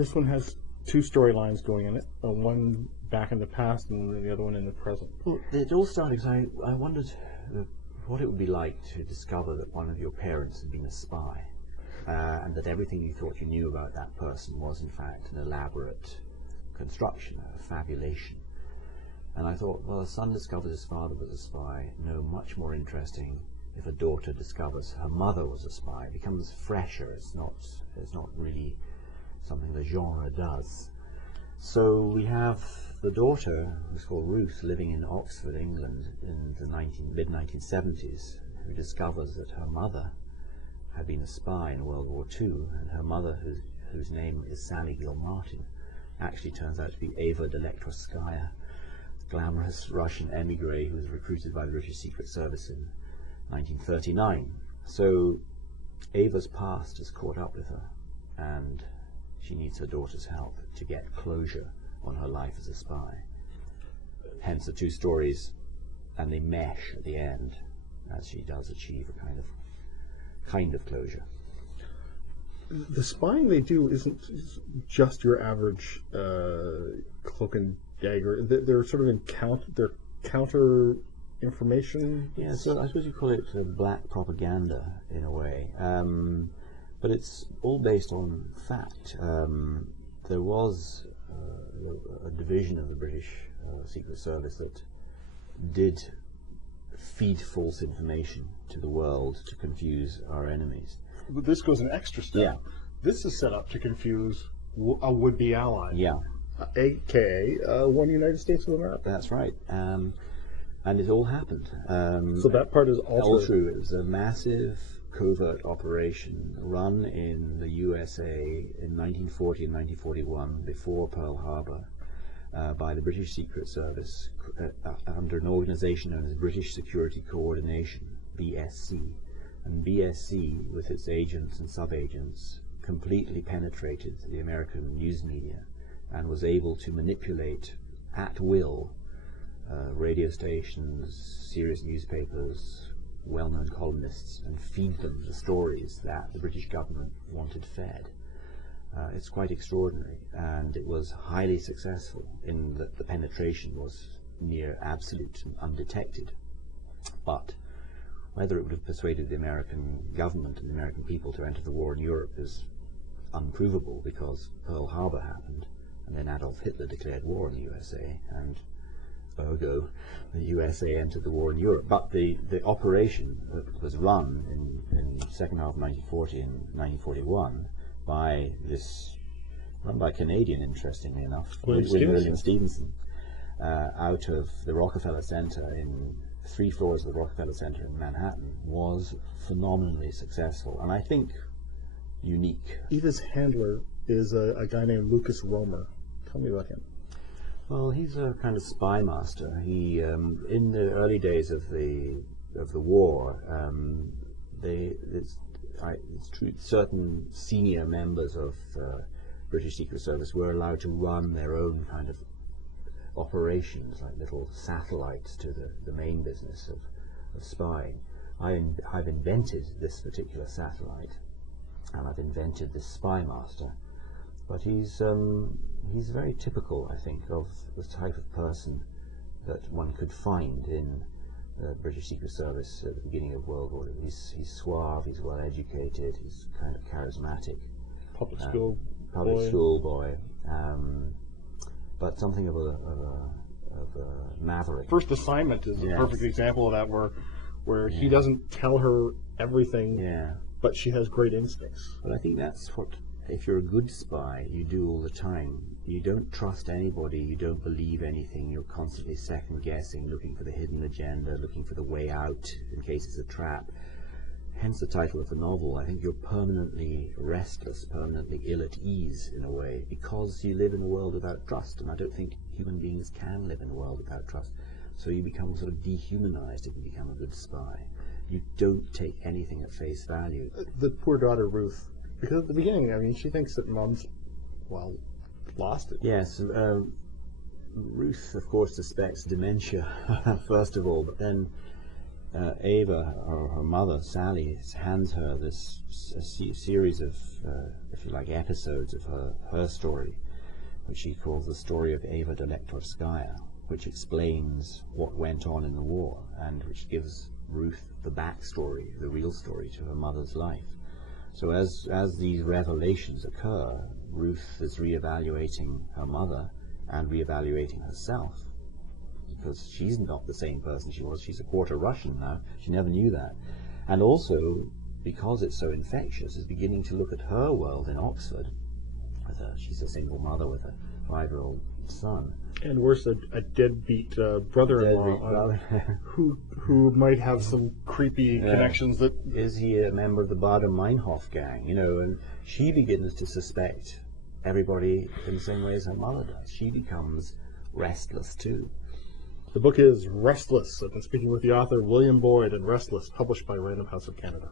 This one has two storylines going in it, one back in the past and the other one in the present. Well, it all started because I wondered what it would be like to discover that one of your parents had been a spy, and that everything you thought you knew about that person was in fact an elaborate construction, a fabulation. And I thought, well, a son discovers his father was a spy. No, much more interesting if a daughter discovers her mother was a spy. It becomes fresher. It's not really something the genre does. So we have the daughter, who's called Ruth, living in Oxford, England, in the mid-1970s, who discovers that her mother had been a spy in World War II, and her mother, whose name is Sally Gilmartin, actually turns out to be Eva Delektorskaya, glamorous Russian emigre who was recruited by the British Secret Service in 1939. So Ava's past has caught up with her, and she needs her daughter's help to get closure on her life as a spy. Hence the two stories, and they mesh at the end as she does achieve a kind of closure. The spying they do isn't just your average cloak and dagger. They're sort of they're counter information. Yeah, so I suppose you call it black propaganda in a way, but it's all based on fact. There was a division of the British Secret Service that did feed false information to the world to confuse our enemies. But this goes an extra step. Yeah. This is set up to confuse a would-be ally. Yeah. AKA one United States of America. That's right. And it all happened. So that part is all true. It was a massive covert operation run in the USA in 1940 and 1941, before Pearl Harbor, by the British Secret Service under an organization known as British Security Coordination, BSC. And BSC, with its agents and sub-agents, completely penetrated the American news media and was able to manipulate at will radio stations, serious newspapers, well-known columnists, and feed them the stories that the British government wanted fed. It's quite extraordinary, and it was highly successful in that the penetration was near absolute and undetected. But whether it would have persuaded the American government and the American people to enter the war in Europe is unprovable, because Pearl Harbor happened, and then Adolf Hitler declared war on the USA, and ergo the USA entered the war in Europe. But the operation that was run in the second half of 1940 and 1941 by run by a Canadian, interestingly enough, William Stevenson, out of the Rockefeller Center, in 3 floors of the Rockefeller Center in Manhattan, was phenomenally successful, and I think unique. Eva's handler is a guy named Lucas Romer. Tell me about him. Well, he's a kind of spy master. He, in the early days of the war, it's true, certain senior members of British Secret Service were allowed to run their own kind of operations, like little satellites to the main business of spying. I've invented this particular satellite, and I've invented this spy master. But he's very typical, I think, of the type of person that one could find in the British Secret Service at the beginning of World War. He's suave, he's well educated, he's kind of charismatic. Public school boy. But something of a maverick. First Assignment is a perfect example of that, where he doesn't tell her everything, but she has great instincts. But I think that's what, if you're a good spy, you do all the time. You don't trust anybody, you don't believe anything, you're constantly second-guessing, looking for the hidden agenda, looking for the way out in case it's a trap. Hence the title of the novel. I think you're permanently restless, permanently ill at ease in a way, because you live in a world without trust, and I don't think human beings can live in a world without trust. So you become sort of dehumanized if you become a good spy. You don't take anything at face value. The poor daughter, Ruth, because at the beginning, I mean, she thinks that Mom's, lost it. Yes, Ruth, of course, suspects dementia, first of all, but then Ava, or her mother, Sally, hands her this series of, if you like, episodes of her story, which she calls the story of Ava Dolektorskaya, which explains what went on in the war, and which gives Ruth the backstory, the real story to her mother's life. So as these revelations occur, Ruth is reevaluating her mother and reevaluating herself, because she's not the same person she was. She's a quarter Russian now. She never knew that. And also, because it's so infectious, is beginning to look at her world in Oxford. She's a single mother with a 5-year-old son. And worse, a deadbeat brother-in-law who might have some creepy connections. That is he a member of the Bader-Meinhof gang? You know, and she begins to suspect everybody in the same way as her mother does. She becomes restless too. The book is Restless. I've been speaking with the author William Boyd, and Restless, published by Random House of Canada.